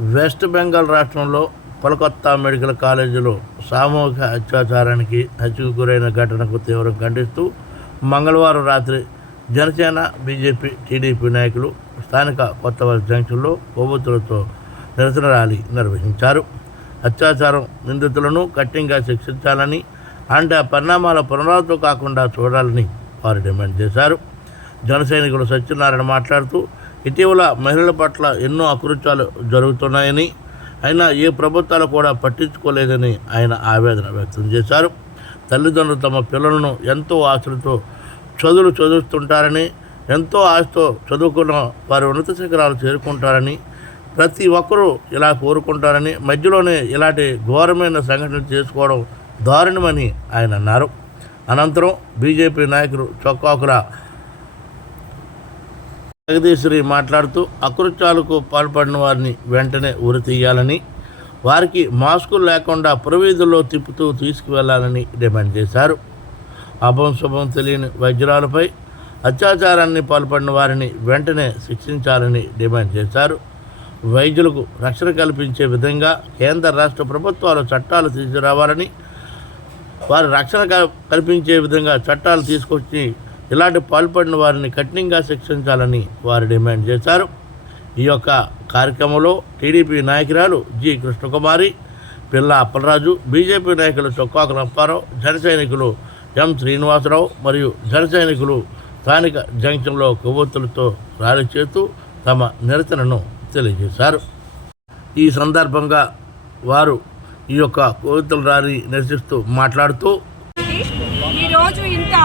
West Bengal రాష్ట్రంలో Kolkata medical కాలేజీలో సామూహిక అత్యాచారానికి హత్యకు గురైన ఘటనకు తీవ్రం ఖండిస్తూ మంగళవారం రాత్రి జనసేన బీజేపీ టీడీపీ నాయకులు స్థానిక కొత్త జంక్షన్లో కొవ్వొత్తులతో నిరసన ర్యాలీ నిర్వహించారు. అత్యాచారం నిందితులను కఠినంగా శిక్షించాలని అంటే ఆ పరిణామాల పునరావృతం కాకుండా చూడాలని వారు డిమాండ్ చేశారు. జనసైనికుడు సత్యనారాయణ మాట్లాడుతూ ఇటీవల మహిళల పట్ల ఎన్నో అకృత్యాలు జరుగుతున్నాయని అయినా ఏ ప్రభుత్వాలు కూడా పట్టించుకోలేదని ఆయన ఆవేదన వ్యక్తం చేశారు. తల్లిదండ్రులు తమ పిల్లలను ఎంతో ఆశలతో చదువులు చదువుతుంటారని ఎంతో ఆశతో చదువుకున్న వారి ఉన్నత శిఖరాలు చేరుకుంటారని ప్రతి ఒక్కరూ ఇలా కోరుకుంటారని మధ్యలోనే ఇలాంటి ఘోరమైన సంఘటనలు చేసుకోవడం దారుణమని ఆయన అన్నారు. అనంతరం బీజేపీ నాయకుడు చొక్కాకుల జగదీశ్వరి మాట్లాడుతూ అకృత్యాలకు పాల్పడిన వారిని వెంటనే ఉరి తీయాలని వారికి మాస్కులు లేకుండా ప్రవీధుల్లో తిప్పుతూ తీసుకువెళ్ళాలని డిమాండ్ చేశారు. అభం శుభం తెలియని వైద్యురాలపై అత్యాచారాన్ని పాల్పడిన వారిని వెంటనే శిక్షించాలని డిమాండ్ చేశారు. వైద్యులకు రక్షణ కల్పించే విధంగా కేంద్ర రాష్ట్ర ప్రభుత్వాలు చట్టాలు తీసుకురావాలని వారి రక్షణ కల్పించే విధంగా చట్టాలు తీసుకొచ్చి ఇలాంటి పాల్పడిన వారిని కఠినంగా శిక్షించాలని వారు డిమాండ్ చేశారు. ఈ యొక్క కార్యక్రమంలో టీడీపీ నాయకురాలు జి కృష్ణకుమారి పిల్ల అప్పలరాజు బీజేపీ నాయకులు చొక్కాకు రంపారావు జన సైనికులు ఎం శ్రీనివాసరావు మరియు జన సైనికులు స్థానిక జంక్షన్లో కొవ్వొత్తులతో ర్యాలీ చేస్తూ తమ నిరసనను తెలియజేశారు. ఈ సందర్భంగా వారు ఈ యొక్క కొవ్వొత్తుల ర్యాలీ నిరసిస్తూ మాట్లాడుతూ ఈరోజు ఇంత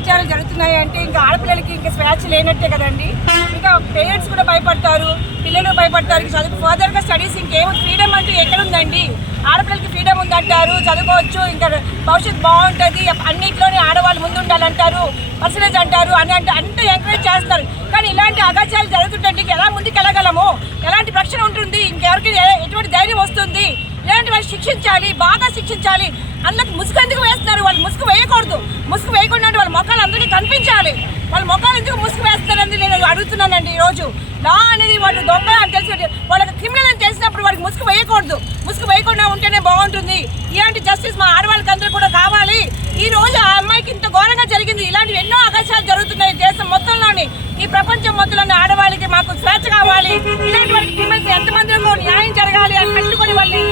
అత్యాచారాలు జరుగుతున్నాయి అంటే ఇంకా ఆడపిల్లలకి ఇంకా స్వేచ్ఛ లేనట్టే కదండి. ఇంకా పేరెంట్స్ కూడా భయపడతారు పిల్లలు భయపడతారు. చదువు ఫర్దర్గా స్టడీస్ ఇంకేమో ఫ్రీడమ్ అంటూ ఎక్కడ ఉందండి ఆడపిల్లలకి ఫ్రీడమ్ ఉందంటారు చదువుకోవచ్చు ఇంకా భవిష్యత్తు బాగుంటుంది అన్నింటిలోనే ఆడవాళ్ళు ముందు ఉండాలంటారు పర్సనేజ్ అంటారు అని అంటే అంతా ఎంకరేజ్ చేస్తారు. కానీ ఇలాంటి అగత్యాలు జరుగుతుంటే ఇంక ఎలా ముందుకు వెళ్ళగలము ఎలాంటి రక్షణ ఉంటుంది? ఇంకెవరికి ఎటువంటి ధైర్యం వస్తుంది? ఇలాంటి వాళ్ళు శిక్షించాలి బాగా శిక్షించాలి. అందరికి ముసుగు ఎందుకు వేస్తున్నారు? వాళ్ళు ముసుగు వేయకూడదు. ముసుగు వేయకుండా వాళ్ళ మొక్కలు అందరికీ కనిపించాలి. వాళ్ళ మొక్కలు ఎందుకు ముసుగు వేస్తారని నేను అడుగుతున్నానండి ఈ రోజు లా అనేది వాళ్ళు దొంగ అని తెలిసి వాళ్ళకి క్రిమినల్ అని తెలిసినప్పుడు వాళ్ళకి ముసుగు వేయకూడదు. ముసుగు వేయకుండా ఉంటేనే బాగుంటుంది. ఇలాంటి జస్టిస్ మా ఆడవాళ్ళకి అందరూ కూడా కావాలి. ఈ రోజు ఆ అమ్మాయికి ఇంత ఘోరంగా జరిగింది. ఇలాంటి ఎన్నో ఆకాశాలు జరుగుతున్నాయి దేశం మొత్తంలోని. ఈ ప్రపంచం మొత్తంలోని ఆడవాళ్ళకి మాకు స్వేచ్ఛ కావాలి ఇలాంటి వాళ్ళకి క్రిమినల్స్ ఎంతమందిలో న్యాయం జరగాలి అని కట్టుకొని వాళ్ళని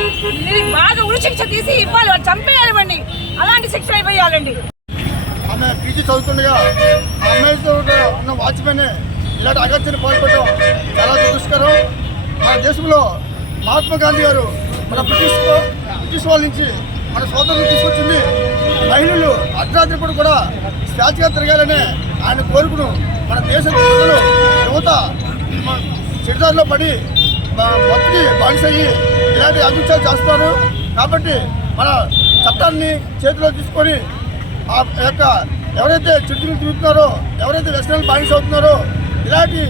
ఇది బాగా ఉరి శిక్ష తీసి ఇవ్వాలి వాళ్ళు చంపేయాలండి అలాంటి శిక్ష ఇవ్వాలండి ఆమె పీజీ చదువుతుండగా ఆ అమ్మాయితో ఉన్న వాచ్మెన్ ఇలాంటి అగత్యాన్ని పాల్పడడం చాలా దుష్కరం మన దేశంలో మహాత్మా గాంధీ గారు మన బ్రిటిష్ బ్రిటిష్ వాళ్ళ నుంచి మన సోదరులు తీసుకొచ్చింది. మహిళలు అర్ధరాత్రి కూడా స్వేచ్ఛగా తిరగాలనే ఆయన కోరుకును. మన దేశ ప్రజలు యువత మ- చెడుదారిలో పడి మ- బానిసయ్యి ఇలాంటి అభివృద్ధి చేస్తారు కాబట్టి మన చట్టాన్ని చేతిలో తీసుకొని ఆ యొక్క ఎవరైతే చుట్టూ తిరుగుతున్నారో ఎవరైతే వ్యసనాలు బానిస అవుతున్నారో ఇలాంటి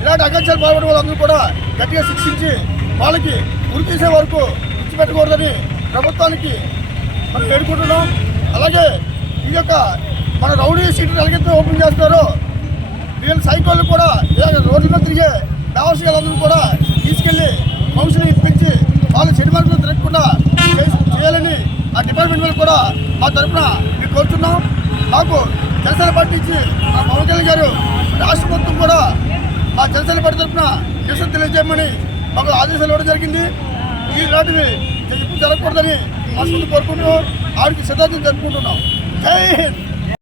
ఇలాంటి అగత్యాలు పాల్పడే వాళ్ళందరూ కూడా గట్టిగా శిక్షించి వాళ్ళకి ఉరి వరకు విడిచిపెట్టకూడదని ప్రభుత్వానికి మనం వేడుకుంటున్నాం. అలాగే ఈ యొక్క మన రౌడీ సీట్లు ఎలాగైతే ఓపెన్ చేస్తున్నారో వీళ్ళ సైకిళ్ళు కూడా ఇలాగ రోడ్ల మీద తిరిగే వ్యవసాయాలందరూ కూడా తీసుకెళ్ళి కూడా మా తరఫున మీకు కోరుతున్నాం మాకు జనసేన పార్టీ నుంచి మా పవన్ కళ్యాణ్ గారు రాష్ట్ర ప్రభుత్వం కూడా మా జనసేన పార్టీ తరఫున నిరసన తెలియజేయమని మాకు ఆదేశాలు ఇవ్వడం జరిగింది. ఇలాంటివి ఎప్పుడు జరగకూడదని మనస్ఫూర్తి కోరుకుంటూ ఆవిడకి సిద్ధార్థం జరుపుకుంటున్నాం. జై హింద్!